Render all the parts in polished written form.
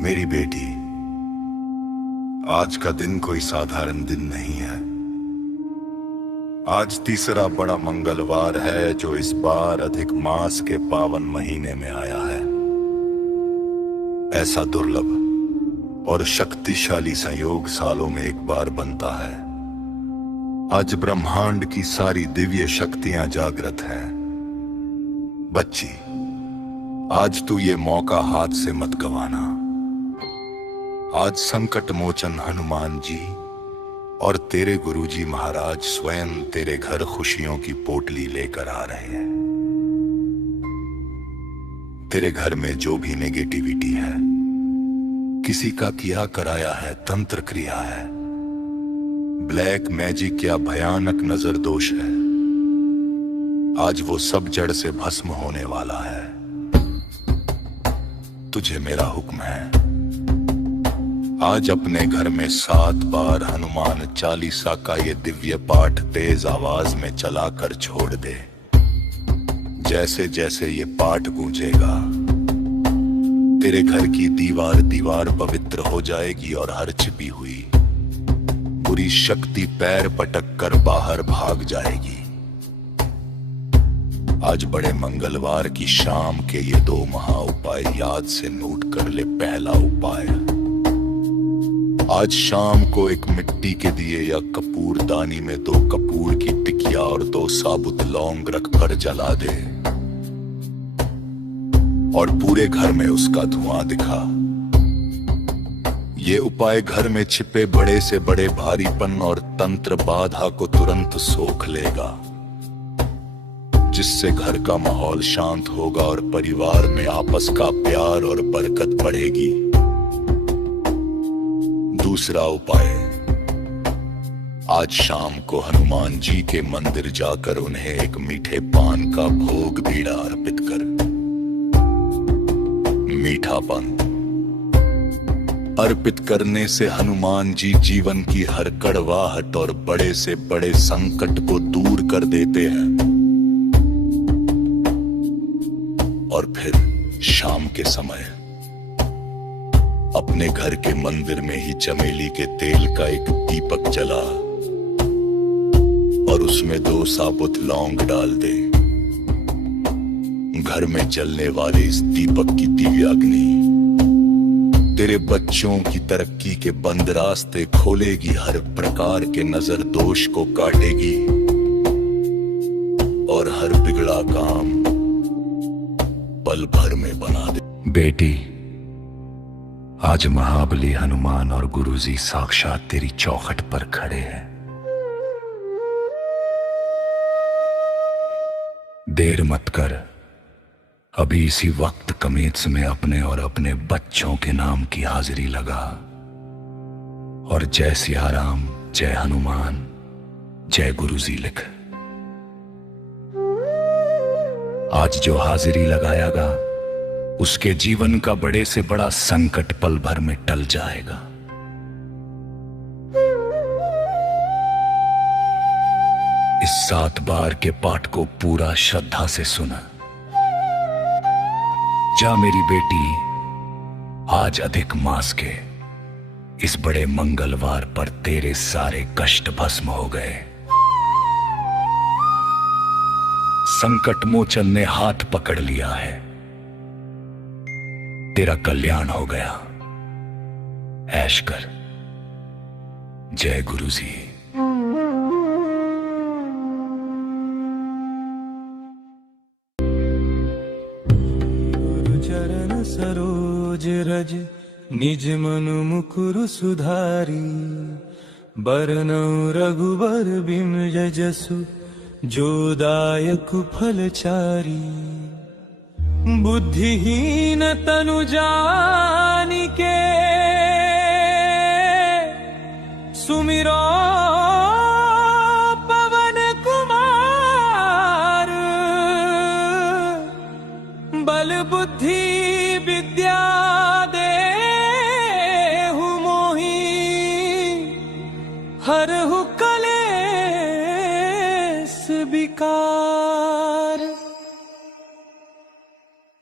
मेरी बेटी, आज का दिन कोई साधारण दिन नहीं है। आज तीसरा बड़ा मंगलवार है जो इस बार अधिक मास के पावन महीने में आया है। ऐसा दुर्लभ और शक्तिशाली संयोग सालों में एक बार बनता है। आज ब्रह्मांड की सारी दिव्य शक्तियां जागृत हैं। बच्ची, आज तू ये मौका हाथ से मत गंवाना। आज संकट मोचन हनुमान जी और तेरे गुरुजी महाराज स्वयं तेरे घर खुशियों की पोटली लेकर आ रहे हैं। तेरे घर में जो भी नेगेटिविटी है, किसी का किया कराया है, तंत्र क्रिया है, ब्लैक मैजिक या भयानक नजर दोष है, आज वो सब जड़ से भस्म होने वाला है। तुझे मेरा हुक्म है, आज अपने घर में 7 बार हनुमान चालीसा का ये दिव्य पाठ तेज आवाज में चलाकर छोड़ दे। जैसे जैसे ये पाठ गूंजेगा, तेरे घर की दीवार दीवार पवित्र हो जाएगी और हर छिपी हुई बुरी शक्ति पैर पटक कर बाहर भाग जाएगी। आज बड़े मंगलवार की शाम के ये 2 महा उपाय याद से नोट कर ले। पहला उपाय, आज शाम को एक मिट्टी के दिए या कपूरदानी में 2 कपूर की टिकिया और 2 साबुत लौंग रखकर जला दे और पूरे घर में उसका धुआं दिखा। ये उपाय घर में छिपे बड़े से बड़े भारीपन और तंत्र बाधा को तुरंत सोख लेगा, जिससे घर का माहौल शांत होगा और परिवार में आपस का प्यार और बरकत बढ़ेगी। दूसरा उपाय, आज शाम को हनुमान जी के मंदिर जाकर उन्हें एक मीठे पान का भोग बीड़ा अर्पित कर। मीठा पान अर्पित करने से हनुमान जी जीवन की हर कड़वाहट और बड़े से बड़े संकट को दूर कर देते हैं। और फिर शाम के समय अपने घर के मंदिर में ही चमेली के तेल का एक दीपक जला और उसमें 2 साबुत लौंग डाल दे। घर में जलने वाले इस दीपक की दिव्य अग्नि तेरे बच्चों की तरक्की के बंद रास्ते खोलेगी, हर प्रकार के नजर दोष को काटेगी और हर बिगड़ा काम पल भर में बना दे। बेटी, आज महाबली हनुमान और गुरुजी साक्षात तेरी चौखट पर खड़े हैं। देर मत कर, अभी इसी वक्त कमीज में अपने और अपने बच्चों के नाम की हाजिरी लगा और जय सियाराम, जय हनुमान, जय गुरुजी लिख। आज जो हाजिरी लगाएगा उसके जीवन का बड़े से बड़ा संकट पल भर में टल जाएगा। इस 7 बार के पाठ को पूरा श्रद्धा से सुना। जा मेरी बेटी, आज अधिक मास के इस बड़े मंगलवार पर तेरे सारे कष्ट भस्म हो गए। संकट मोचन ने हाथ पकड़ लिया है, तेरा कल्याण हो गया। ऐश कर। जय गुरुजी। गुरु चरण सरोज रज निज मनु मुकुरु सुधारी, बरनउँ रघुबर बिम जसु जो दायक फलचारी। बुद्धिहीन तनु जानिके सुमिरो पवन कुमार। बल बुद्धि विद्या देहु मोहि, हरहु कलेस विकार।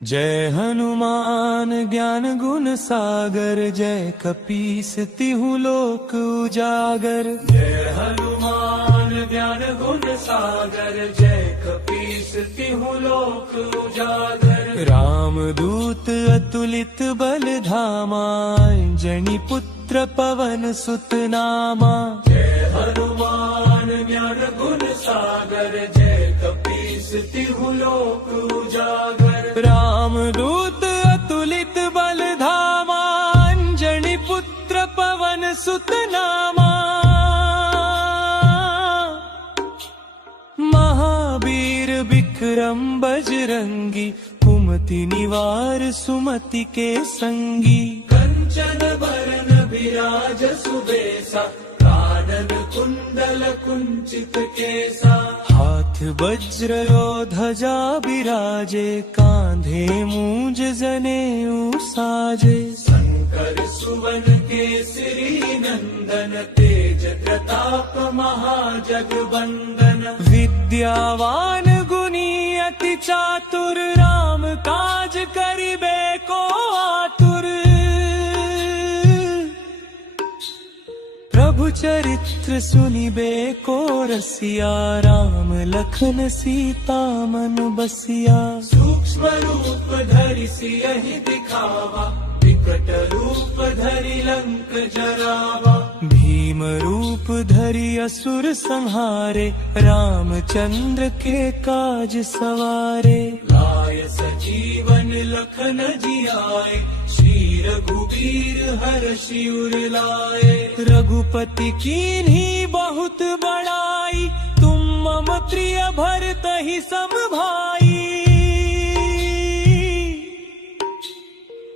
जय हनुमान हनुमान ज्ञान गुण सागर, जय कपीस तिहु लोक उजागर। जय हनुमान ज्ञान गुण सागर, जय कपीस तिहु लोक उजागर। राम दूत अतुलित बल धामा, अंजनी पुत्र पवन सुत नामा। जय हनुमान ज्ञान गुण सागर, जय कपीस तिहु लोक उजागर। राम दूत अतुलित बल धामा, अंजनी पुत्र पवन सुत नामा। महावीर विक्रम बजरंगी, कुमति निवार सुमति के संगी। कंचन बरन विराज सुबेसा, कानन कुंडल कुंचित केसा। हाथ वज्र और ध्वजा बिराजे, कांधे मूंज जनेऊ साजे। शंकर सुवन केसरी नंदन, तेज प्रताप महाजगवंदन। विद्यावान गुणी अति चातुर, राम काज करिबे को आतुर। प्रभु चरित्र सुनिबे को रसिया, राम लखन सीता मन बसिया। सूक्ष्म रूप धरि सियहि दिखावा, विकट रूप धरि लंक जरावा। भीम रूप धरि असुर संहारे, रामचंद्र के काज सवारे। लाय सजीवन लखन जियाए, श्री रघुवीर हर्षि उर लाए। रघुपति कीन्ही बहुत बड़ाई, तुम मम प्रिय भरतहि सम भाई।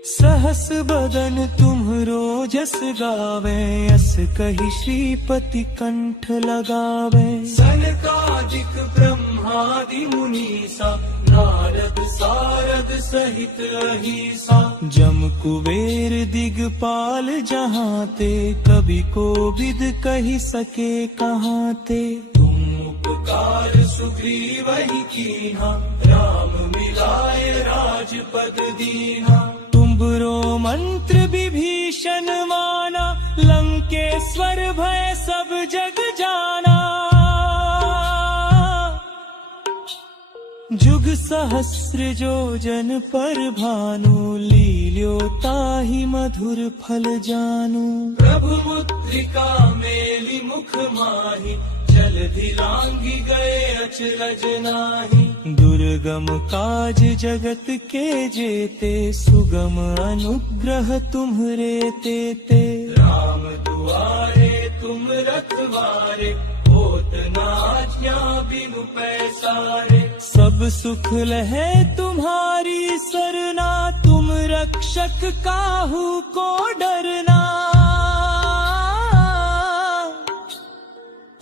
सहस बदन तुम्हरो जस गावे, अस कहि श्रीपति कंठ लगावे। सनकादिक ब्रह्मादि मुनीसा, नारद सारद सहित अहिसा। जम कुबेर दिगपाल जहाँ ते, कवि कोविद कहि सके कहाँ ते। तुम उपकार सुग्रीवहि कीन्हा, राम मिलाय राजपद दीन्हा। तुम्हरो मंत्र विभीषण माना, लंकेश्वर भय सब जग जाना। जुग सहस्र जो जन पर भानु, लील्यो ताहि मधुर फल जानू। प्रभु मुद्रिका मेलि मुख माहि, जलधि लांघि गए अचरज नाहि। दुर्गम काज जगत के जेते, सुगम अनुग्रह तुम्हरे तेते। राम दुआरे तुम रखवारे, होत न आज्ञा बिनु पैसारे। सब सुख लहे तुम्हारी सरना, तुम रक्षक काहू को डरना।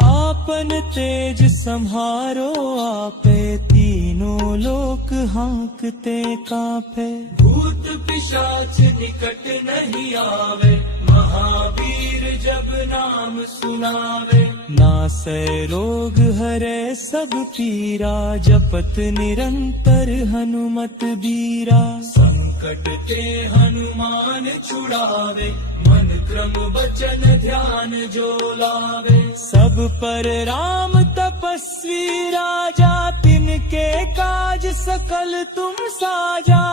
आपन तेज सम्हारो आपे, तीनों लोक हांकते कांपे। भूत पिशाच निकट नहीं आवे, महावीर जब नाम सुनावे। नासै रोग हरै सब पीरा, जपत निरंतर हनुमत बीरा। संकट ते हनुमान छुड़ावे, मन क्रम वचन ध्यान जो लावे। सब पर राम तपस्वी राजा, तिनके काज सकल तुम साजा।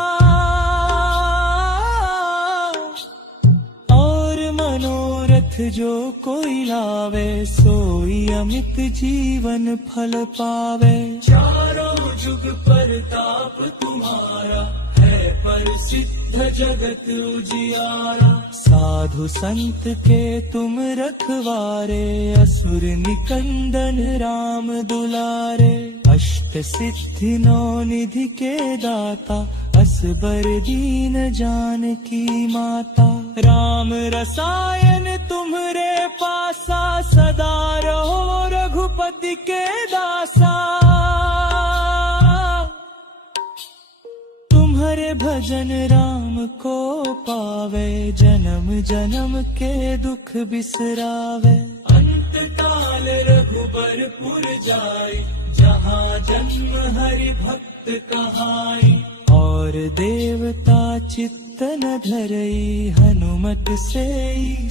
और मनोरथ जो कोई लावे, सोई अमित जीवन फल पावे। चारों जुग परताप तुम्हारा, है प्रसिद्ध जगत उजियारा। साधु संत के तुम रखवारे, असुर निकंदन राम दुलारे। अष्ट सिद्धि नौ निधि के दाता, असबर दीन जानकी माता। राम रसायन तुम्हरे पासा, सदा रहो रघुपति के दासा। तुम्हारे भजन राम को पावे, जन्म जन्म के दुख बिसरावे। अंत काल रघुबर पुर जाई, जहाँ जन्म हरि भक्त कहाई। और देवता चित्त न धरई, हनुमत से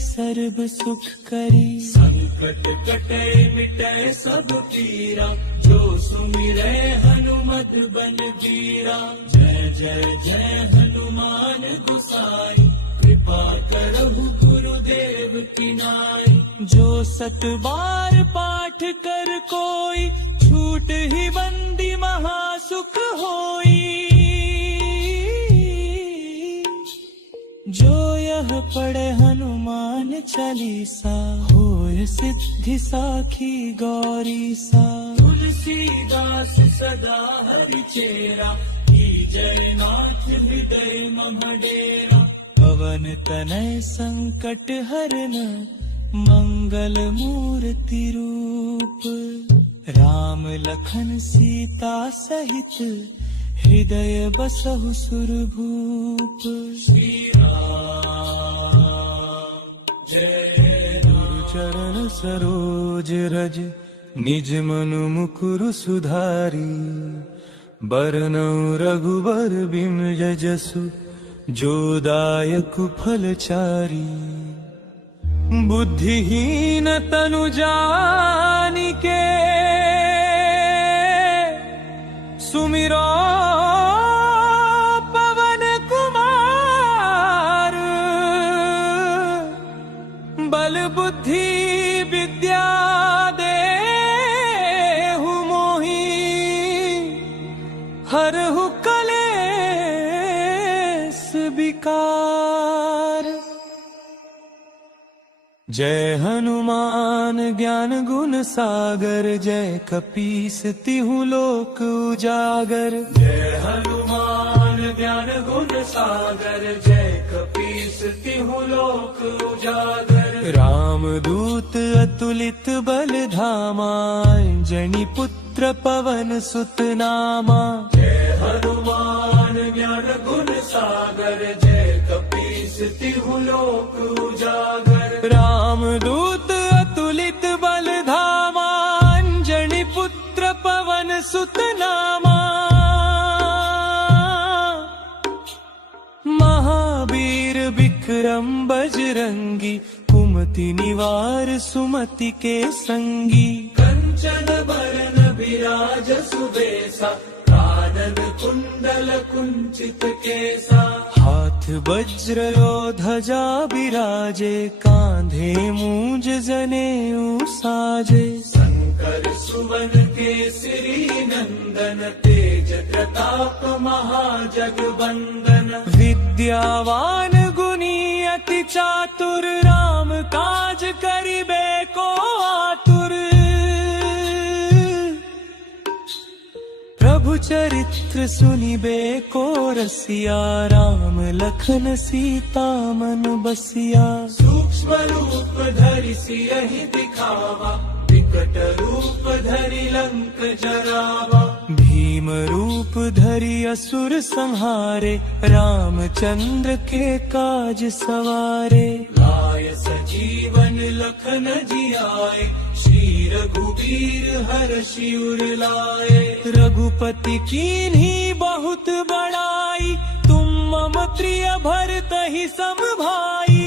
सर्व सुख करी। संकट कटे मिटे सब पीरा, जो सुमिरे हनुमत बल बीरा। जय जय जय हनुमान गुसाई, कृपा करहु गुरुदेव की नाई। जो 7 बार पाठ कर कोई, छूट ही बंदी महासुख होई। जो यह पढ़े हनुमान चालीसा, होय सिद्धि साखी गौरी सा। तुलसीदास सदा हरि चेरा, जय नाथ हृदय मम डेरा। पवन तनय संकट हरन, मंगल मूर्ति रूप। राम लखन सीता सहित, हृदय बसहु सुरभूप। श्री राम जय राम। चरण सरोज रज, निज मनु मुकुरु सुधारी। बरनउँ रघुबर बिमल जसु, जो दायक फलचारी। बुद्धिहीन तनु जानिके, सुमिरो पवन कुमार। बल बुद्धि विद्या देहु मोहि, हरहु कलेस विकार। जय हनुमान ज्ञान गुण सागर, जय कपीस तिहु लोक उजागर। जय हनुमान ज्ञान गुण सागर, जय कपीस तिहु लोक उजागर। राम दूत अतुलित बल धामा, अंजनी पुत्र पवन सुत नामा। जय हनुमान ज्ञान गुण सागर, जय कपीस तिहु लोक उजागर। राम दूत अतुलित बल धामा, अंजनी पुत्र पवन सुत नामा। महावीर विक्रम बजरंगी, कुमति निवार सुमति के संगी। कंचन बरन बिराज सुबेसा, कानन कुंडल कुंचित केसा। हाथ वज्र और ध्वजा बिराजे, कांधे मूंज जनेऊ साजे। शंकर सुवन केसरी नंदन, तेज प्रताप महाजगवंदन। विद्यावान गुणी अति चातुर, राम काज करिबे को आतुर। प्रभु चरित्र सुनिबे को रसिया, राम लखन सीता मन बसिया। सूक्ष्म रूप धरि सियहि दिखावा, विकट रूप धरि लंक जरावा। भीम रूप धरि असुर संहारे, रामचंद्र के काज सवारे। लाय सजीवन लखन जियाए, श्री रघुवीर हर्षि उर लाए। रघुपति कीन्ही बहुत बड़ाई, तुम मम प्रिय भरतहि सम भाई।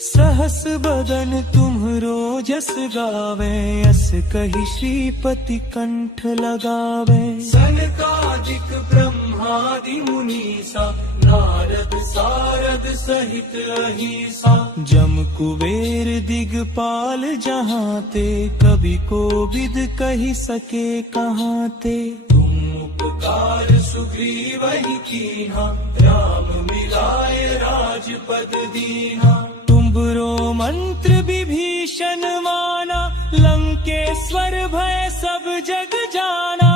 सहस बदन तुम्हरो जस गावे, अस कहि श्रीपति कंठ लगावे। सनकादिक ब्रह्मादि मुनीसा, नारद सारद सहित अहिसा। जम कुबेर दिगपाल जहाँ ते, कवि कोविद कहि सके कहाँ ते। तुम उपकार सुग्रीवहि कीन्हा, राम मिलाय राजपद दीन्हा। तुम्हरो मंत्र विभीषण माना, लंकेश्वर भय सब जग जाना।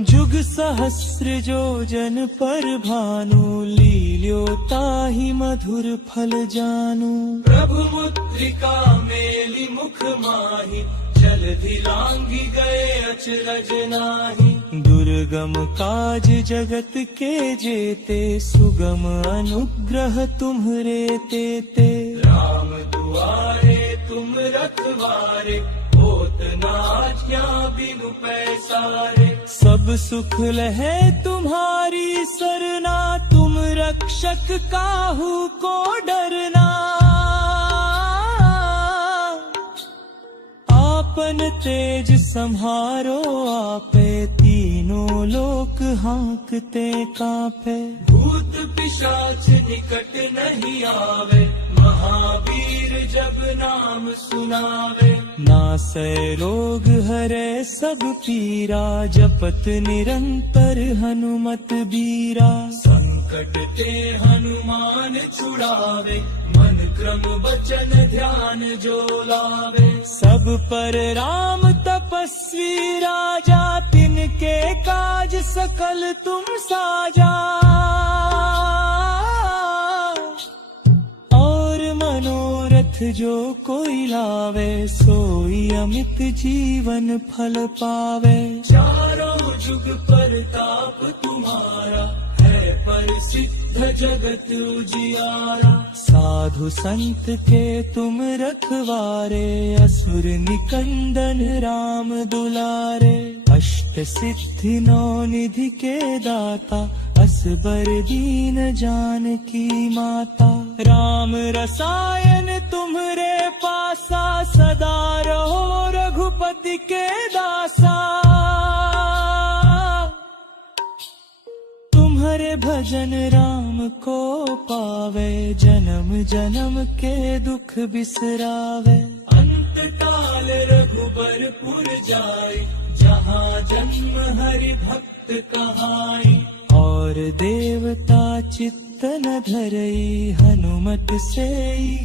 जुग सहस्र जो जन पर भानु, लील्यो ताहि मधुर फल जानु। प्रभु मुद्रिका मेलि मुख माहि, जलधि लांघि गए अचरज नाहि। दुर्गम काज जगत के जेते, सुगम अनुग्रह तुम्हरे तेते। राम दुआरे तुम रखवारे, होत बिना आज्ञा बिनु पैसारे। सब सुख लहे तुम्हारी सरना, तुम रक्षक काहू को डरना। आपन तेज संहारो आपे, तीनों लोक हाँकते कांपे। भूत पिशाच निकट नहीं आवे, महावीर जब नाम सुनावे। नासै रोग हरे सब पीरा, जपत निरंतर हनुमत बीरा। संकट ते हनुमान छुड़ावे, मन क्रम वचन ध्यान जो लावे। सब पर राम तपस्वी राजा, तिनके काज सकल तुम साजा। और मनोरथ जो कोई लावे, सोई अमित जीवन फल पावे। चारों जुग परताप तुम्हारा, है प्रसिद्ध जगत उजियारा। साधु संत के तुम रखवारे, असुर निकंदन राम दुलारे। अष्ट सिद्धि नौ निधि के दाता, असबर दीन जानकी माता। राम रसायन तुम्हरे पासा, सदा रहो रघुपति के दासा। तुम्हारे भजन राम को पावे, जन्म जन्म के दुख बिसरावे। अंत काल रघुबरपुर जाई, जहाँ जन्म हरि भक्त कहाई। और देवता चित्त न धरई, हनुमत से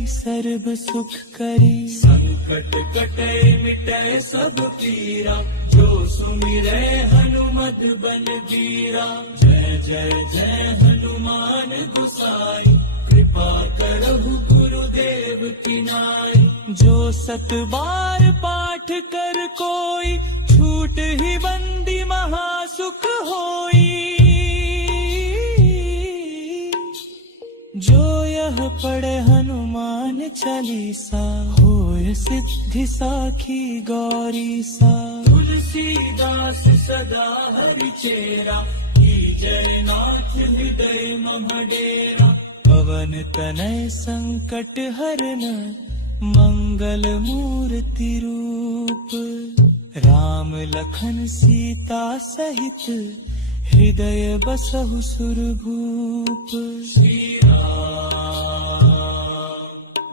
सर्व सुख करी। संकट कटे मिटे सब पीरा, जो सुमिरे हनुमत बल बीरा। जय जय जय हनुमान गुसाई, कृपा करहु गुरुदेव की नाई। जो सत बार पाठ कर कोई, छूट ही बंदी महासुख होई। जो यह पढ़े हनुमान चालीसा, होय सिद्धि साखी गौरी सा। तुलसीदास सदा हरि चेरा, की जय नाथ हृदय मम डेरा। पवन तनय संकट हरन, मंगल मूर्ति रूप। राम लखन सीता सहित, हृदय बसहु सुरभूप। श्री राम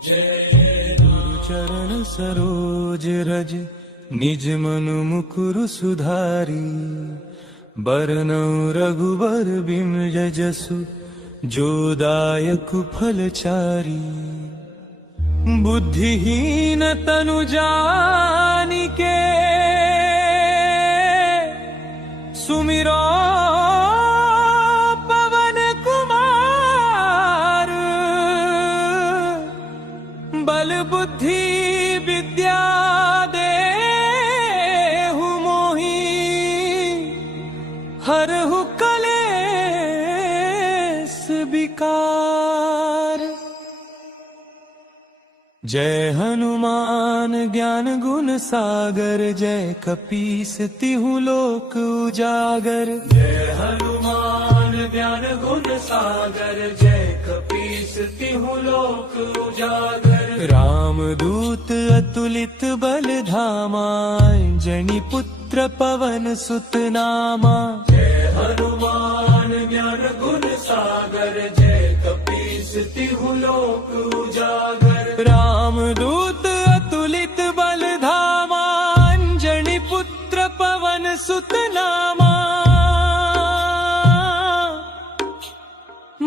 जय राम। चरण सरोज रज, निज मनु मुकुरु सुधारी। बरनउँ रघुबर बिमल जसु, जो दायक फल चारी। बुद्धिहीन तनु जानिके, सुमिरो पवन कुमार। बल बुद्धि विद्या देहु मोहि, हरहु कलेस विकार। जय हनुमान ज्ञान गुण सागर, जय कपीस तिहु लोक उजागर। जय हनुमान ज्ञान गुण सागर, जय कपीस तिहु लोक उजागर। राम दूत अतुलित बल धामा, अंजनी पुत्र पवन सुत नामा। जय हनुमान ज्ञान गुण सागर, जय कपीस तिहु लोक उजागर। राम दूत अतुलित बल धामा, अंजनी पुत्र पवन सुत नामा।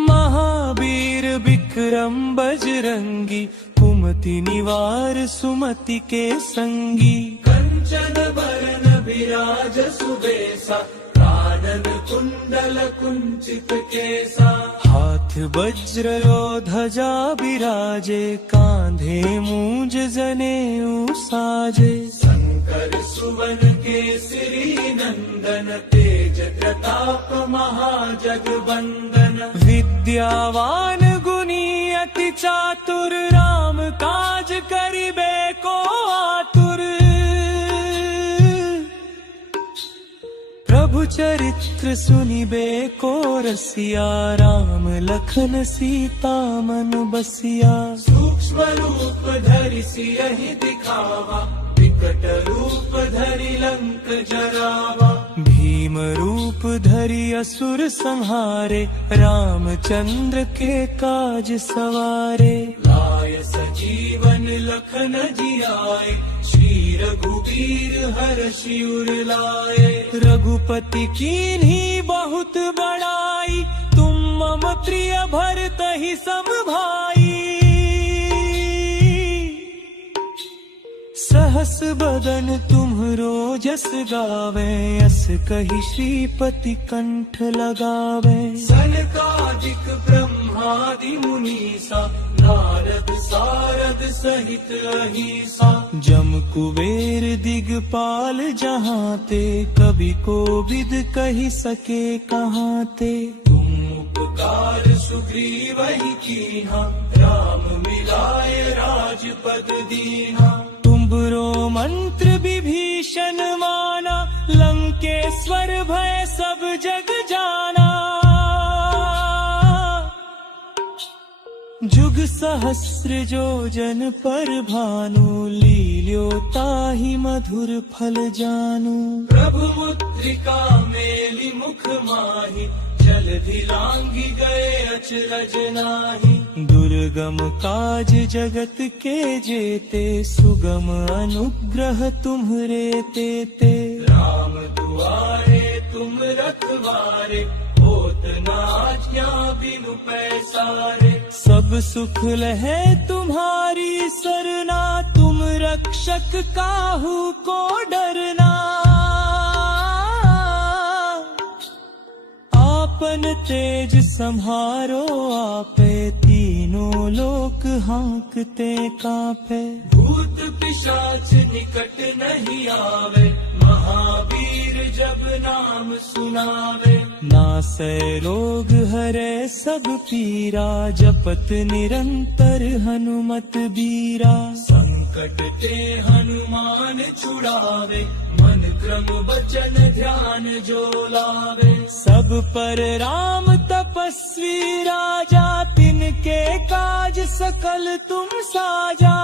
महावीर विक्रम बजरंगी, कुमति निवार सुमति के संगी। कंचन बरन बिराज सुबेसा, कानन कुंडल कुंचित केसा। हाथ वज्र यो ध्वजा बिराजे, कांधे मूंज जनेऊ साजे। शंकर सुवन केसरी नंदन, तेज प्रताप महाजगवंदन। विद्यावान गुणी अति चातुर, राम काज करिबे को आतुर। चरित्र सुनिबे को रसिया, राम लखन सीता मन बसिया। सूक्ष्म रूप धरि सियहि दिखावा, विकट रूप धरि लंक जरावा। भीम रूप धरि असुर संहारे, रामचंद्र के काज सवारे। लाय सजीवन लखन जियाए, श्री रघुवीर हर्षि उर लाए। रघुपति कीन्ही बहुत बड़ाई, तुम मम प्रिय भरतहि सम भाई। सहस बदन तुम्हरो जस गावे, अस कहि श्रीपति कंठ लगावे। सनकादिक ब्रह्मादि मुनीसा, नारद सारद सहित अहिसा। जम कुबेर दिगपाल जहाँ ते, कवि कोविद कहि सके कहाँ ते। तुम उपकार सुग्रीवहि कीन्हा, राम मिलाय राजपद दीन्हा। तुम्हरो मंत्र विभीषण माना, लंकेश्वर भय सब जग जाना। जुग सहस्र जो जन पर भानु, लील्यो ताहि मधुर फल जानु। प्रभु मुद्रिका मेलि मुख माहि, जलधि लांघि गए अचरज नाहि। दुर्गम काज जगत के जेते, सुगम अनुग्रह तुम्हरे तेते। राम दुआरे तुम रखवारे, होत न आज्ञा बिनु पैसारे। सब सुख लहे तुम्हारी सरना, तुम रक्षक काहू को डरना। आपन तेज सम्हारो आपे, तीनों लोक हांकते कांपे। भूत पिशाच निकट नहीं आवे, महावीर जब नाम सुनावे। नासै रोग हरै सब पीरा, जपत निरंतर हनुमत बीरा। संकट ते हनुमान छुड़ावे, मन क्रम वचन ध्यान जो लावे। सब पर राम तपस्वी राजा, तिनके काज सकल तुम साजा।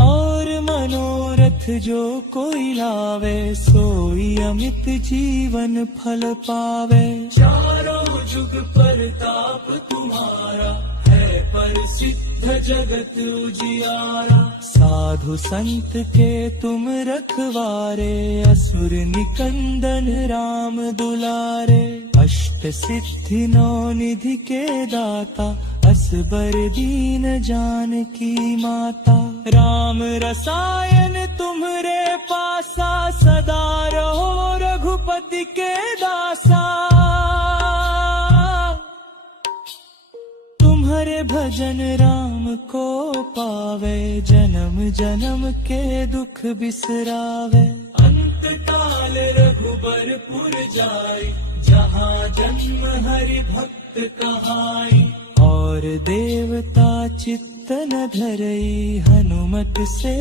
और मनोरथ जो कोई लावे, सोई अमित जीवन फल पावे। चारों जुग परताप तुम्हारा, है प्रसिद्ध जगत उजियारा। साधु संत के तुम रखवारे, असुर निकंदन राम दुलारे। अष्ट सिद्धि नौ निधि के दाता, असबर दीन जानकी माता। राम रसायन तुम्हरे पासा, सदा रहो रघुपति के दासा। तुम्हारे भजन राम को पावे, जन्म जन्म के दुख बिसरावे। अंत काल रघुबरपुर जाई, जहाँ जन्म हरि भक्त कहाई। और देवता चित्त न धरई, हनुमत से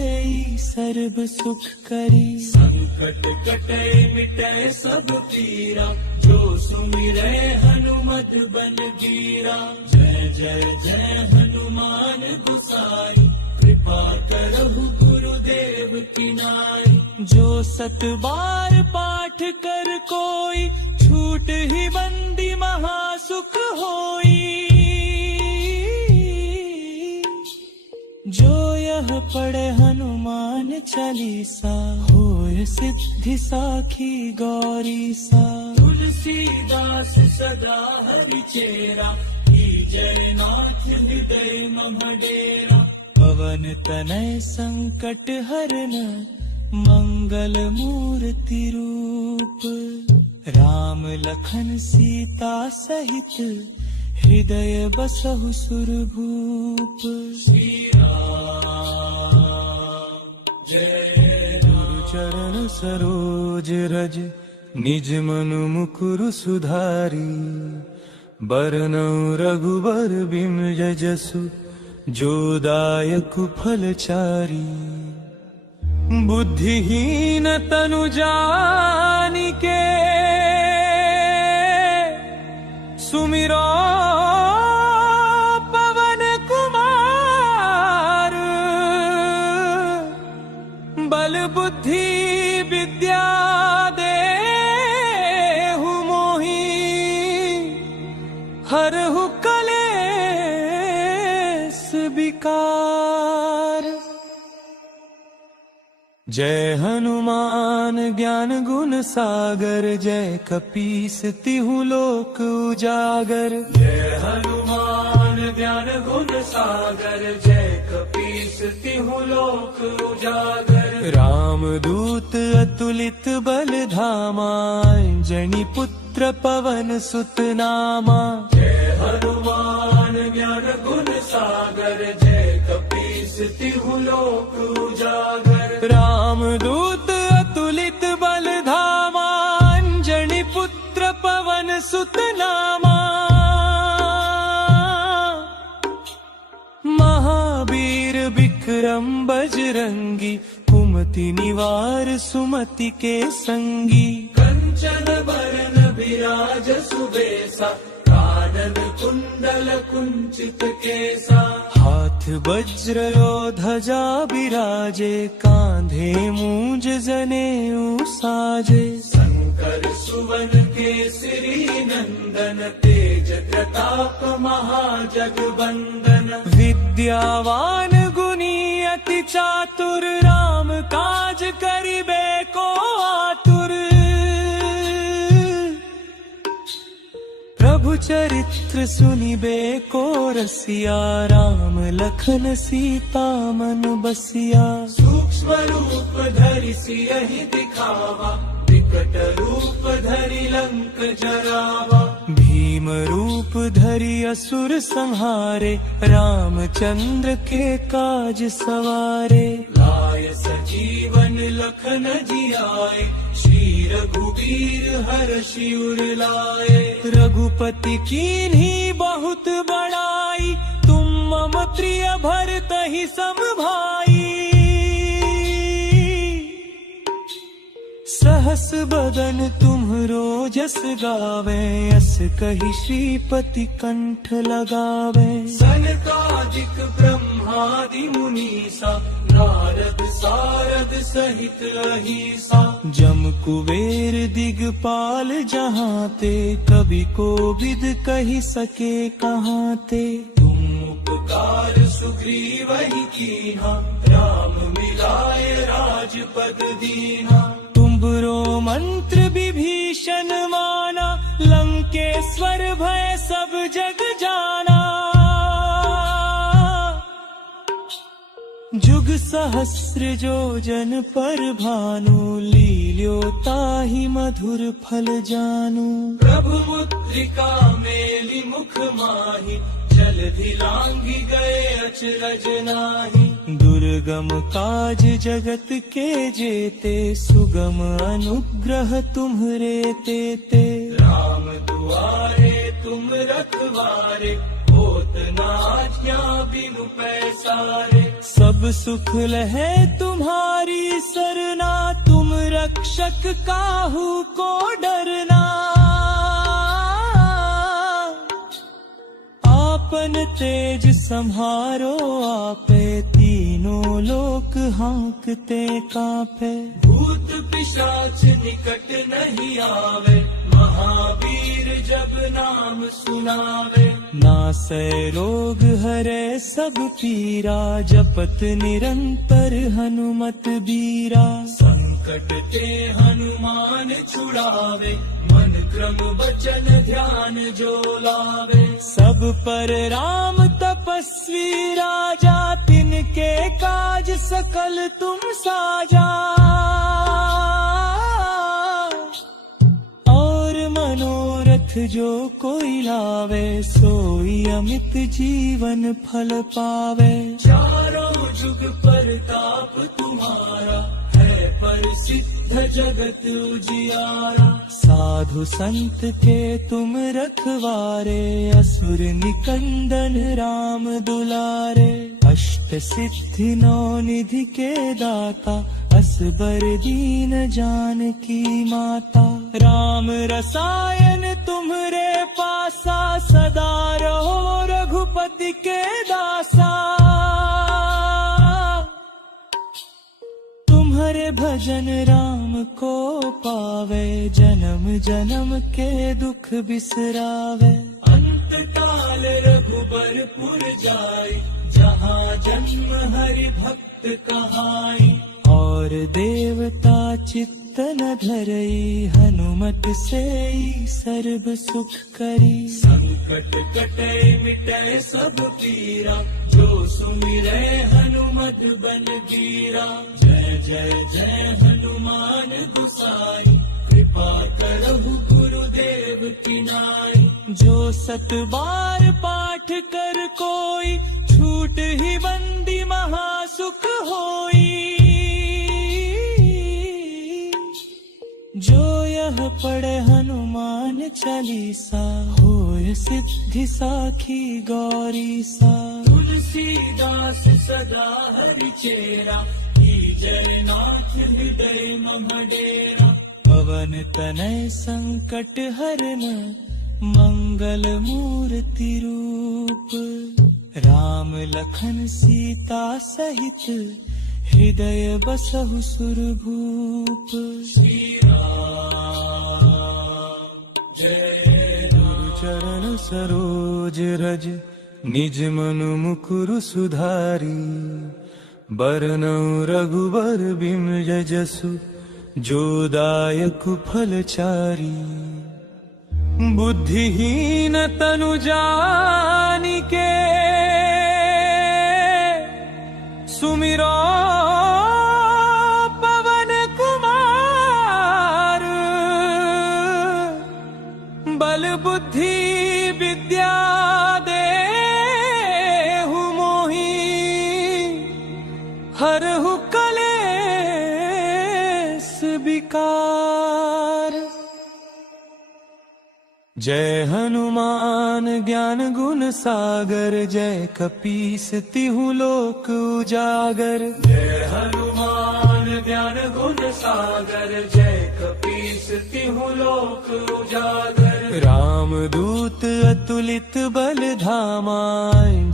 सर्व सुख करी। संकट कटे मिटे सब पीरा, जो सुमिरै हनुमत बल बीरा। जय जय जय हनुमान गोसाई, कृपा करहु गुरुदेव की नाई। जो सत बार पाठ कर कोई, छूट ही बंदी महासुख होई। जो यह पढ़े हनुमान चालीसा, होय सिद्धि साखी गौरी सा। तुलसीदास सदा हरि चेरा, जय नाथ हृदय मम डेरा। पवन तनय संकट हरन, मंगल मूर्ति रूप। राम लखन सीता सहित, हृदय बसहु सुरभूप। श्री राम जय राम। चरण सरोज रज, निज मनु मुकुरु सुधारी। बरनउँ रघुबर बिमल, जसु जो दायक फल चारी। बुद्धिहीन तनु जानिके सुमिरो पवन कुमार। बल बुद्धि विद्या देहु मोहि, हरहु कलेस विकार। जय हनुमान ज्ञान गुण सागर, जय कपीस तिहु लोक उजागर। जय हनुमान ज्ञान गुण सागर, जय कपीस तिहु लोक उजागर। राम दूत अतुलित बल धामा, अंजनी पुत्र पवन सुत नामा। जय हनुमान ज्ञान गुण सागर, जय कपीस तिहु लोक उजागर। राम दूत अतुलित बल धामा, अंजनी पुत्र पवन सुत नामा। महावीर विक्रम बजरंगी, कुमति निवार सुमति के संगी। कंचन बरन विराज सुबेसा, कानन कुंडल कुंचित केसा। हाथ वज्र ध्वजा विराजे, कांधे मूंज जनेऊ साजे। शंकर सुवन केसरी नंदन, तेज प्रताप महाजगवंदन। विद्यावान गुणी अति चातुर, राम काज करिबे को आतुर। प्रभु चरित्र सुनिबे को रसिया, राम लखन सीता मन बसिया। सूक्ष्म रूप धरि सियहि दिखावा, विकट रूप धरि लंक जरावा। भीम रूप धरि असुर संहारे, रामचंद्र के काज सवारे। लाय सजीवन लखन जियाए, श्री रघुवीर हर्षि उर लाए। रघुपति कीन्ही बहुत बड़ाई, तुम मम प्रिय भरतहि सम भाई। सहस बदन तुम्हरो जस गावे, अस कहि श्रीपति कंठ लगावे। सनकादिक ब्रह्मादि मुनीसा, नारद सारद सहित अहिसा। जम कुबेर दिगपाल जहांते, कवि कोविद कहि सके कहांते। तुम उपकार सुग्रीवहि कीन्हा, राम मिलाए राजपद दीन्हा। तुम्हरो मंत्र विभीषण माना, लंकेश्वर भय सब जग जाना। जुग सहस्र जो जन पर भानु, लील्यो ताहि मधुर फल जानु। प्रभु मुद्रिका मेलि मुख माहि, जलधि लांघि गए अचरज नाहि। दुर्गम काज जगत के जेते, सुगम अनुग्रह तुम्हरे तेते। राम दुआरे तुम रखवारे, होत न आज्ञा बिनु पैसारे। सब सुख लहे तुम्हारी सरना, तुम रक्षक काहू को डरना। आपन तेज सम्हारो आपे, तीनों लोक हांकते कांपे। भूत पिशाच निकट नहीं आवे, महावीर जब नाम सुनावे। नासै रोग हरै सब पीरा, जपत निरंतर हनुमत बीरा। संकट ते हनुमान छुड़ावे, मन क्रम वचन ध्यान जो लावे। सब पर राम तपस्वी राजा, तिनके काज सकल तुम साजा। और मनोरथ जो कोई लावे, सोई अमित जीवन फल पावे। चारों जुग परताप तुम्हारा, है प्रसिद्ध जगत उजियारा। साधु संत के तुम रखवारे, असुर निकंदन राम दुलारे। अष्ट सिद्धि नौ निधि के दाता, असबर दीन जानकी माता, राम रसायन तुम्हरे पासा, सदा रहो रघुपति के दासा। तुम्हारे भजन राम को पावे, जन्म जन्म के दुख बिसरावे। अंत काल रघुबरपुर जाय, जहाँ जन्म हरि भक्त कहाई। और देवता चित्त न धरई, हनुमत से सर्व सुख करी। संकट कटे मिटे सब पीरा, जो सुमिरै हनुमत बल बीरा। जय जय जय हनुमान गुसाई, कृपा करहु गुरुदेव की नाई। जो सत बार पाठ कर कोई, छूट ही बंदी महासुख होई। जो यह पढ़े हनुमान चालीसा, होय सिद्धि साखी गौरी सा। तुलसीदास सदा हरि चेरा, जय नाथ हृदय मम डेरा। पवन तनय संकट हरन, मंगल मूर्ति रूप। राम लखन सीता सहित, हृदय बसहु सुरभूप। श्री राम जय राम। चरण सरोज रज, निज मनु मुकुरु सुधारी। बरनउँ रघुबर बिमल जसु, जो दायक फल चारी। बुद्धिहीन तनु जानिके, सुमिरो पवन कुमार। बल बुद्धि विद्या देहु मोहि, हरहु कलेस विकार। जय हनुमान ज्ञान गुण सागर, जय कपीस तिहु लोक उजागर। जय हनुमान ज्ञान गुण सागर, जय कपीस तिहु लोक उजागर। राम दूत अतुलित बल धामा,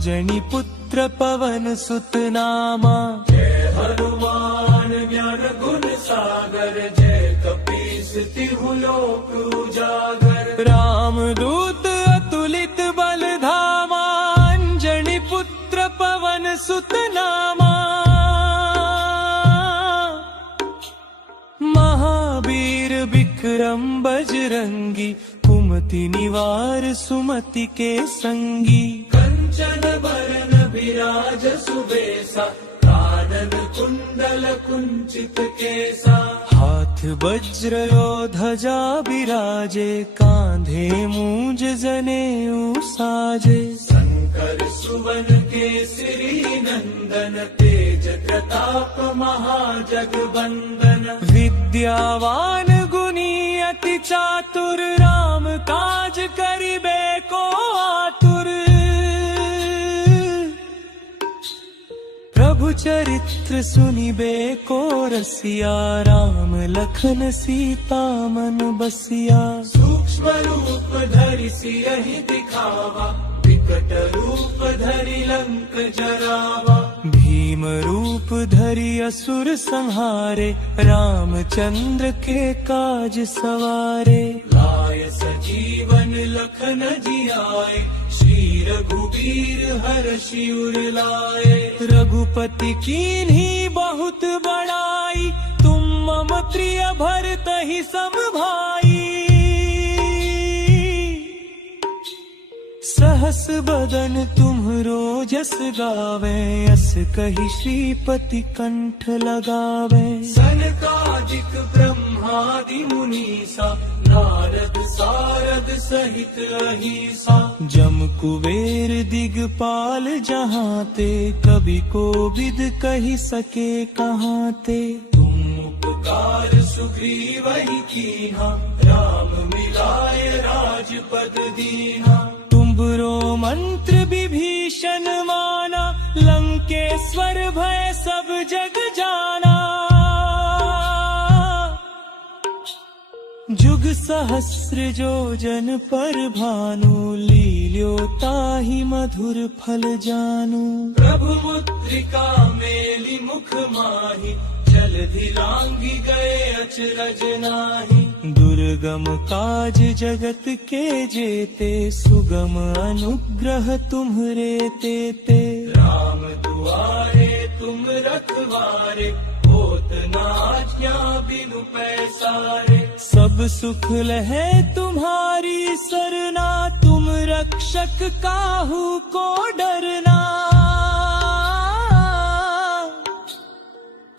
जनि पुत्र पवन सुत नामा। जय हनुमान ज्ञान गुण सागर, जय कपीस तिहु लोक उजागर। राम दूत अतुलित बल धामा, अंजनी पुत्र पवन सुत नामा। महावीर विक्रम बजरंगी, कुमति निवार सुमति के संगी। कंचन बरन बिराज सुबेसा, कानन कुंडल कुंचित केसा। हाथ वज्र यो ध्वजा बिराजे, कांधे मूंज जनेऊ साजे। शंकर सुवन केसरी नंदन, तेज प्रताप महाजगवंदन। विद्यावान गुणी अति चातुर, राम काज करिबे को आतुर। प्रभु चरित्र सुनिबे को रसिया, राम लखन सीता मन बसिया। सूक्ष्म रूप धरि सियहि दिखावा, विकट रूप धरि लंक जरावा। भीम रूप धरि असुर संहारे, रामचंद्र के काज सवारे। लाय सजीवन लखन जियाए, श्री रघुवीर हर्षि उर लाए। रघुपति कीन्ही बहुत बड़ाई, तुम मम प्रिय भरतहि सम भाई। सहस बदन तुम्हरो जस गावे, अस कहि श्रीपति कंठ लगावे। सनकादिक ब्रह्मादि मुनीसा, नारद सारद सहित अहिसा। जम कुबेर दिगपाल जहाँ ते, कवि कोविद कहि सके कहाँ ते। तुम उपकार सुग्रीवहि कीन्हा, राम मिलाय राजपद दीन्हा। तुम्हरो मंत्र विभीषण माना, लंकेश्वर भय सब जग जाना। जुग सहस्र योजन पर भानु, लील्यो ताहि मधुर फल जानु। प्रभु मुद्रिका मेली मुख माहि, जलधि लांघि गए अचरज नाहि। दुर्गम काज जगत के जेते, सुगम अनुग्रह तुम्हरे तेते। राम दुआरे तुम रखवारे, होत न आज्ञा बिनु पैसारे। सब सुख लहे तुम्हारी सरना, तुम रक्षक काहू को डरना।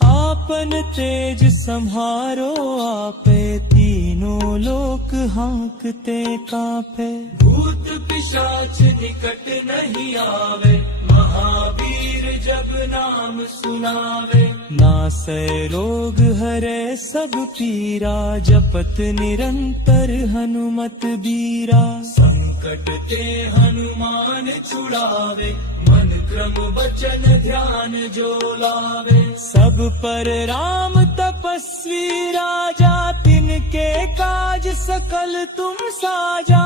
आपन तेज सम्हारो आपे, तीनों लोक हाँकते कांपे। भूत पिशाच निकट नहीं आवे, महावीर जब नाम सुनावे। नासै रोग हरे सब पीरा, जपत निरंतर हनुमत बीरा। संकट ते हनुमान छुड़ावे, मन क्रम वचन ध्यान जो लावे। सब पर राम तपस्वी राजा, तिनके काज सकल तुम साजा।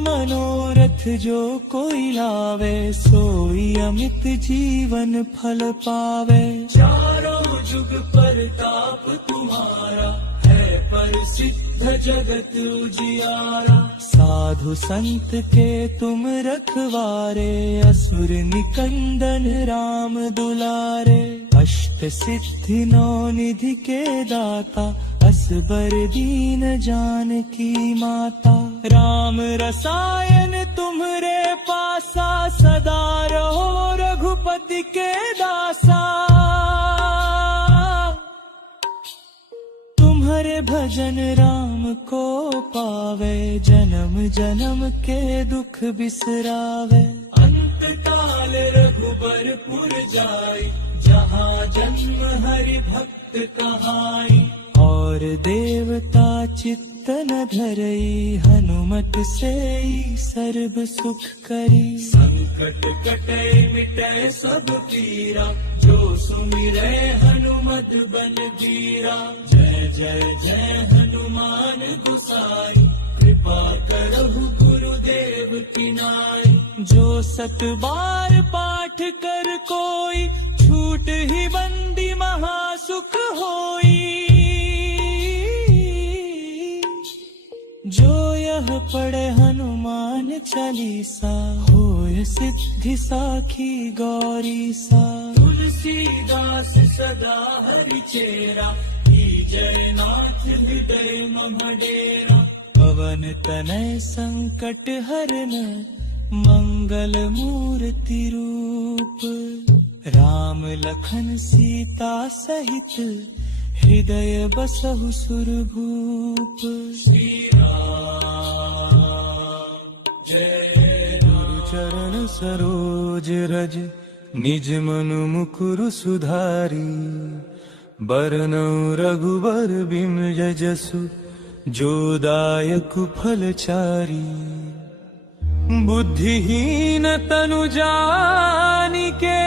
मनोरथ जो कोई लावे, सोई अमित जीवन फल पावे। चारों जुग परताप तुम्हारा, है प्रसिद्ध जगत उजियारा। साधु संत के तुम रखवारे, असुर निकंदन राम दुलारे। अष्ट सिद्धि नौ निधि के दाता, असबर दीन जानकी माता। राम रसायन तुम्हरे पासा, सदा रहो रघुपति के दासा। तुम्हारे भजन राम को पावे, जन्म जन्म के दुख बिसरावे। अंत काल रघुबरपुर जाई, जहाँ जन्म हरि भक्त कहाई। और देवता चित्त न धरई, हनुमत से सर्व सुख करी। संकट कटे मिटे सब पीरा, जो सुमिरै हनुमत बल बीरा। जय जय जय हनुमान गुसाई, कृपा करहु गुरुदेव की नाई। जो सत बार पाठ कर कोई, छूट ही बंदी महासुख होई। जो यह पढ़े हनुमान चालीसा, होय सिद्धि साखी गौरी सा। तुलसीदास सदा हरि चेरा, जय नाथ हृदय मम डेरा। पवन तनय संकट हरन, मंगल मूर्ति रूप। राम लखन सीता सहित, हृदय बसहु सुरभूप। श्री राम जय। गुरु चरण सरोज रज, निज मनु मुकुरु सुधारी। बरनउँ रघुबर बिमल जसु, जो दायक फल चारी। बुद्धिहीन तनु जानिके,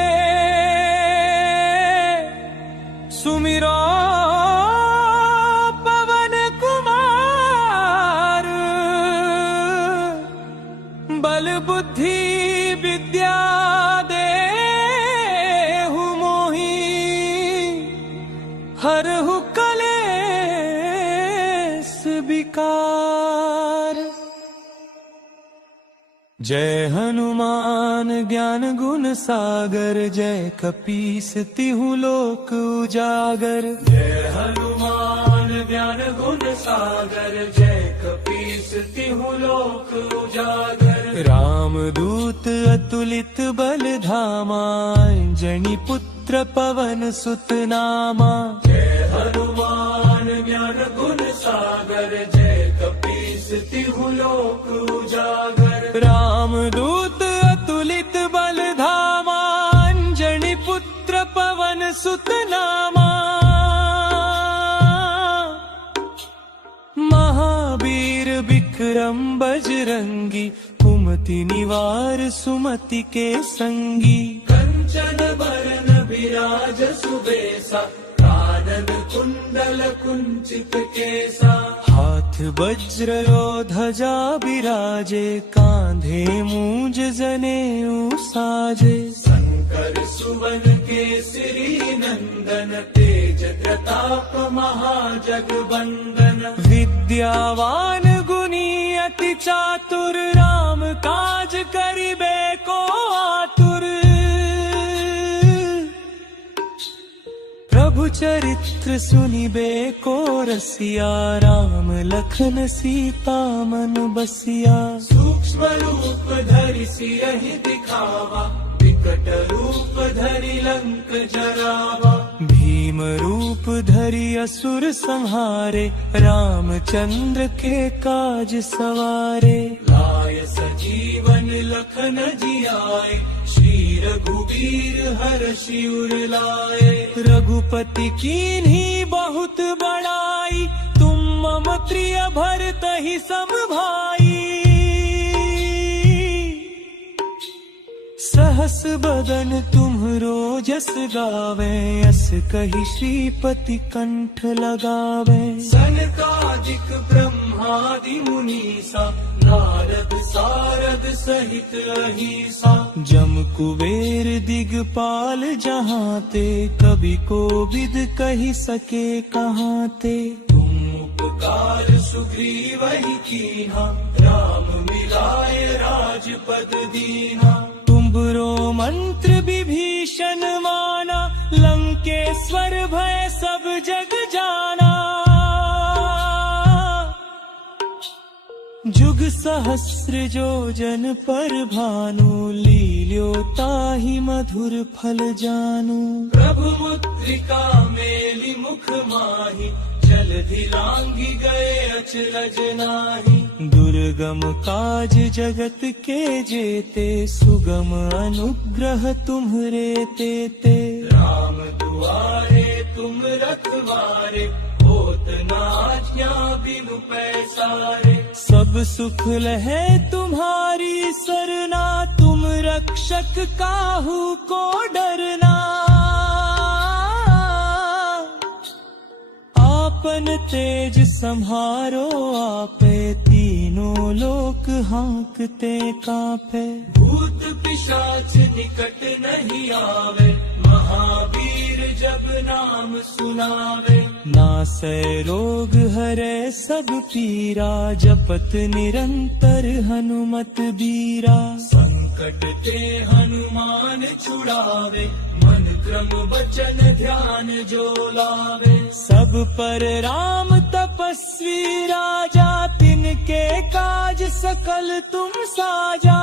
सुमिरो पवन कुमार। बल बुद्धि विद्या देहु मोहि, हरहु कलेस विकार। जय हनुमान ज्ञान गुण सागर, जय कपीस तिहु लोक उजागर। जय हनुमान ज्ञान गुण सागर, जय कपीस तिहु लोक उजागर। राम दूत अतुलित बल धामा, अंजनी पुत्र पवन सुत नामा। जय हनुमान ज्ञान गुण सागर, जय कपीस तिहु लोक उजागर। राम दूत अतुलित बल धामा, अंजनी पुत्र पवन सुत नामा। महावीर विक्रम बजरंगी, कुमति निवार सुमति के संगी। कंचन बरन विराज सुबेसा, कानन कुंडल कुंचित केसा, हाथ वज्र और ध्वजा बिराजे, कांधे मूंज जनेऊ साजे। शंकर सुवन केसरी नंदन, तेज प्रताप महाजगबंदन। विद्यावान गुणी अति चातुर, राम काज करिबे को आतुर। प्रभु चरित्र सुनिबे को रसिया, राम लखन सीता मन बसिया। सूक्ष्म रूप धरि सियहि दिखावा, विकट रूप धरि लंक जरावा। भीम रूप धरि असुर संहारे, रामचंद्र के काज सवारे। लाय सजीवन लखन जियाए, श्री रघुवीर हर्षि उर लाए। रघुपति कीन्ही बहुत बड़ाई, तुम मम प्रिय भरतहि सम भाई। सहस बदन तुम्हरो जस गावे, अस कहि श्रीपति कंठ लगावे। सनकादिक ब्रह्मादि मुनीसा, नारद सारद सहित अहिसा। जम कुबेर दिगपाल जहाँ ते, कवि कोविद कहि सके कहाँ ते। तुम उपकार सुग्रीवहि कीन्हा, राम मिलाय राजपद दीन्हा। तुम्हरो मंत्र विभीषण माना, लंकेश्वर भय सब जग जाना। जुग सहस्र जो जन पर भानु, लील्यो ताहि मधुर फल जानू। प्रभु मुद्रिका मेलि मुख माहि, जलधि लांघि गए अचरज नाहि। दुर्गम काज जगत के जेते, सुगम अनुग्रह तुम्हरे तेते। राम दुआरे तुम रखवारे, होत न आज्ञा बिनु पैसारे। सब सुख लहे तुम्हारी सरना, तुम रक्षक काहू को डरना। आपन तेज सम्हारो आपे, तीनों लोक हाँकते कांपे। भूत पिशाच निकट नहीं आवे, महावीर जब नाम सुनावे। नासै रोग हरै सब पीरा, जपत निरंतर हनुमत बीरा। संकट ते हनुमान छुड़ावे, मन क्रम वचन ध्यान जो लावे। सब पर राम तपस्वी राजा, तिनके काज सकल तुम साजा।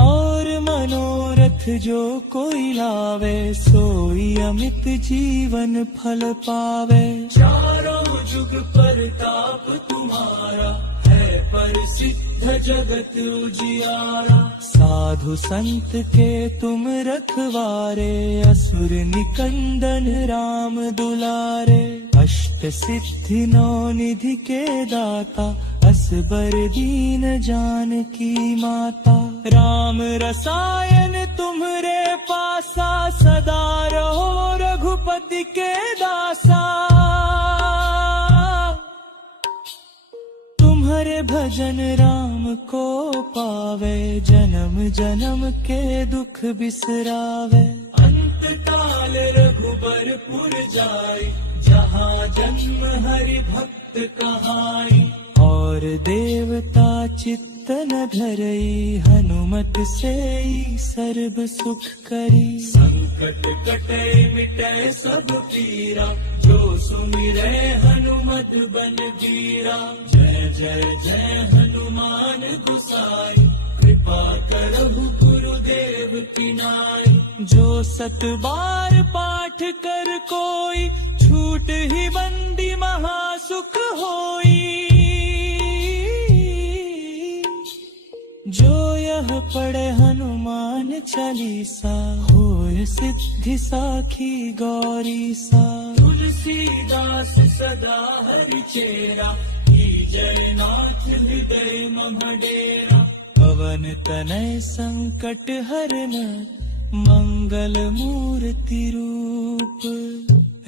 और मनोरथ जो कोई लावे, सोई अमित जीवन फल पावे। चारों जुग परताप तुम्हारा, है प्रसिद्ध जगत उजियारा। साधु संत के तुम रखवारे, असुर निकंदन राम दुलारे। अष्ट सिद्धि नौ निधि के दाता, असबर दीन जानकी माता। राम रसायन तुम्हरे पासा, सदा रहो रघुपति के दासा। तुम्हारे भजन राम को पावे, जन्म जन्म के दुख बिसरावे। अंत काल रघुबरपुर जाई, जहाँ जन्म हरि भक्त कहाई। और देवता चित्त न धरई, हनुमत सेई सर्व सुख करी। संकट कटे मिटे सब पीरा, जो सुमिरै हनुमत बन बीरा। जय जय जय हनुमान गुसाई, कृपा करहु गुरुदेव की नाई। जो सत बार पाठ कर कोई, छूट ही बंदी महासुख होई। जो यह पढ़े हनुमान चालीसा, होय सिद्धि साखी गौरी सा। तुलसीदास सदा हरि चेरा, जय नाथ हृदय मम डेरा। पवन तनय संकट हरन, मंगल मूर्ति रूप,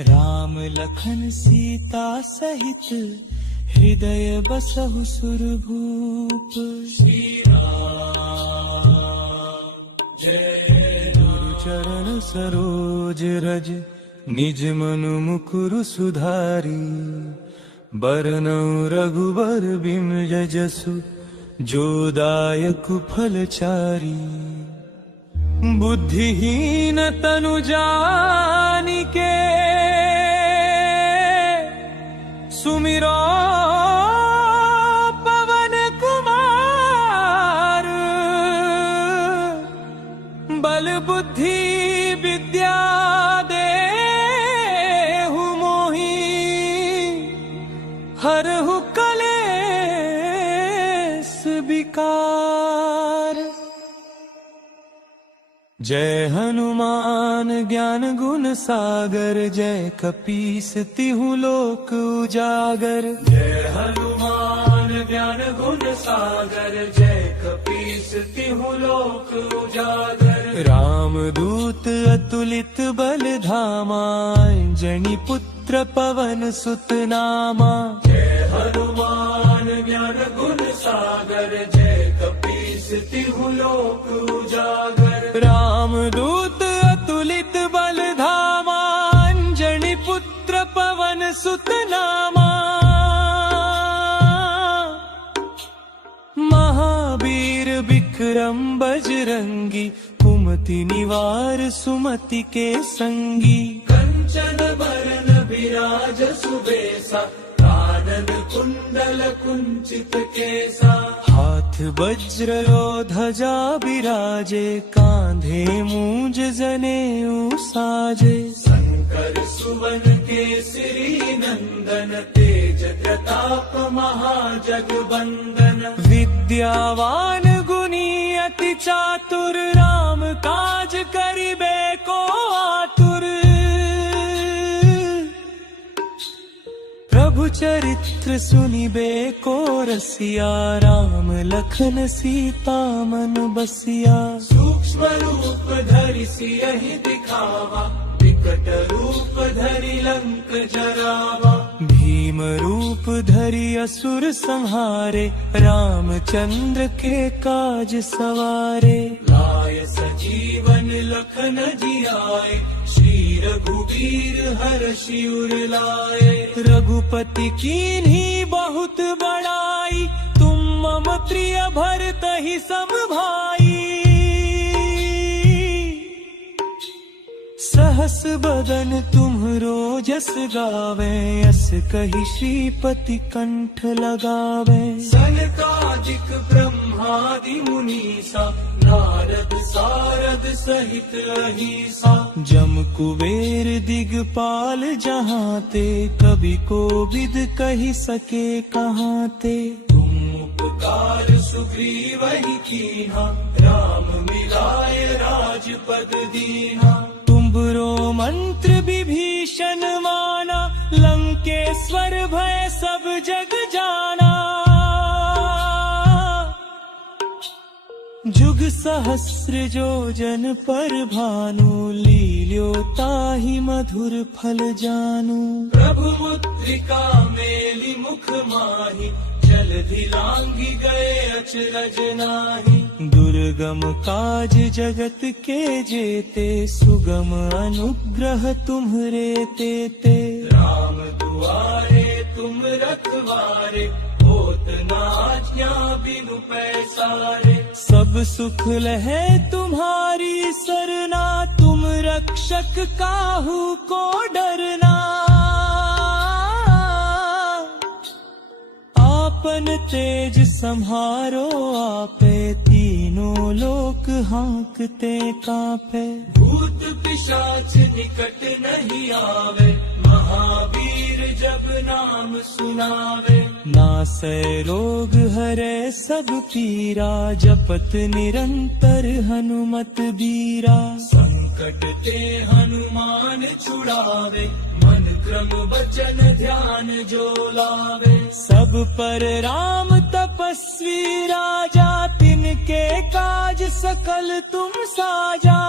राम लखन सीता सहित हृदय बसहु सुरभूप। श्री राम जय। गुरु चरण सरोज रज, निज मनु मुकुरु सुधारी। बरनउँ रघुबर बिमल जसु, जो दायक फलचारी। बुद्धिहीन तनु जानिके, सुमिरो पवन कुमार। बल बुद्धि विद्या देहु मोहि, हरहु कलेस विकार। जय हनुमान ज्ञान गुण सागर, जय कपीस तिहु लोक उजागर। जय हनुमान ज्ञान गुण सागर, जय कपीस तिहु लोक उजागर। राम दूत अतुलित बल धामा, अंजनी पुत्र पवन सुत नामा। जय हनुमान ज्ञान गुण सागर, जय कपीस तिहु लोक उजागर। राम दूत अतुलित बल धामा, अंजनी पुत्र पवन सुत नामा। महावीर विक्रम बजरंगी, कुमति निवार सुमति के संगी। कंचन बरन विराज सुबेसा, कानन कुंडल कुंचित केसा। हाथ वज्र और ध्वजा बिराजे, कांधे मूंज जनेऊ साजे। शंकर सुवन केसरी नंदन, तेज प्रताप महाजगवंदन। विद्यावान गुणी अति चातुर, राम काज करिबे को आतुर। प्रभु चरित्र सुनिबे को रसिया, राम लखन सीता मन बसिया। सूक्ष्म रूप धरि सियहि दिखावा, विकट रूप धरि लंक जरावा। भीम रूप धरि असुर संहारे, रामचंद्र के काज सवारे। लाय सजीवन लखन जियाए, श्री रघुवीर हर्षि उर लाए। रघुपति कीन्ही बहुत बड़ाई, तुम मम प्रिय भरतहि सम भाई। सहस बदन तुम्हरो जस गावे, यस कहि श्रीपति कंठ लगावे। सनकादिक ब्रह्मादि मुनीसा, नारद सारद सहित अहीसा। जम कुबेर दिगपाल जहाँ ते, कवि कोविद कहि सके कहाँ ते। तुम उपकार सुग्रीवहि कीन्हा, राम मिलाय राजपद दीन्हा। तुम्हरो मंत्र विभीषण माना, लंकेश्वर भय सब जग जाना। जुग सहस्र जो जन पर भानु, लील्यो ताहि मधुर फल जानू। प्रभु मुद्रिका मेलि मुख माहि, जलधि लांघि गए अचरज नाहि। दुर्गम काज जगत के जेते, सुगम अनुग्रह तुम्हरे तेते। राम दुआरे तुम रखवारे, होत न आज्ञा बिनु पैसारे। सब सुख लहै तुम्हारी सरना, तुम रक्षक काहू को डरना। आपन तेज सम्हारो आपे, तीनों लोक हाँकते कांपे। भूत पिशाच निकट नहीं आवे, महावीर जब नाम सुनावे। नासै रोग हरै सब पीरा, जपत निरंतर हनुमत बीरा। संकट ते हनुमान छुड़ावे, मन क्रम वचन ध्यान जो लावे। सब पर राम तपस्वी राजा, तिन के काज सकल तुम साजा,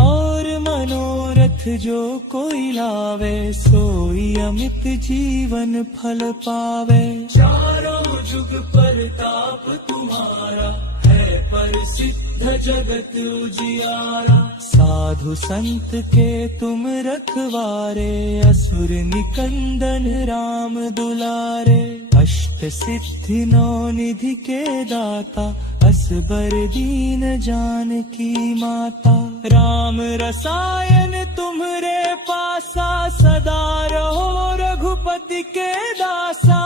और मनोरथ जो कोई लावे सोई अमित जीवन फल पावे। चारों जुग परताप तुम्हारा है प्रसिद्ध जगत उजियारा। साधु संत के तुम रखवारे असुर निकंदन राम दुलारे। अष्ट सिद्धि नौ निधि के दाता असबर दीन जानकी माता। राम रसायन तुम्हरे पासा सदा रहो रघुपति के दासा।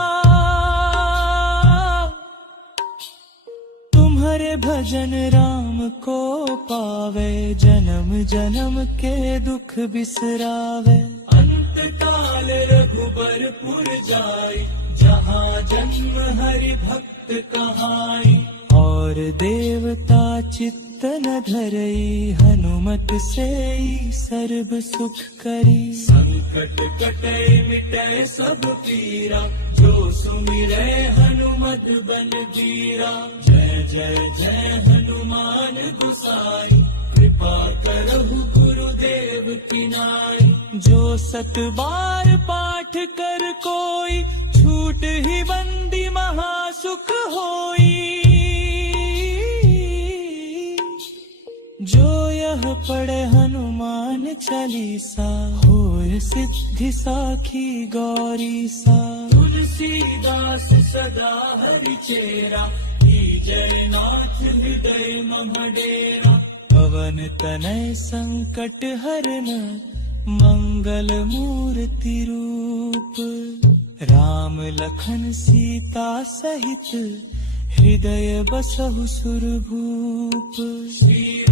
तुम्हारे भजन राम को पावे जन्म जन्म के दुख बिसरावे। अंत काल रघुबरपुर जाई जहाँ जन्म हरि भक्त कहाई। और देवता चित्त न धरई हनुमत से सर्व सुख करी। संकट कटे मिटे सब पीरा जो सुमिरे हनुमत बल बीरा। जय जय जय हनुमान गुसाई कृपा करहु गुरुदेव की नाई। जो सत बार पाठ कर कोई छूट ही बंदी महासुख होई। जो यह पढ़े हनुमान चालीसा होय सिद्धि साखी गौरी सा। तुलसीदास सदा हरि चेरा जय नाथ हृदय मम डेरा। पवन तनय संकट हरन मंगल मूर्ति रूप। राम लखन सीता सहित हृदय बसहु सुरभूप। श्री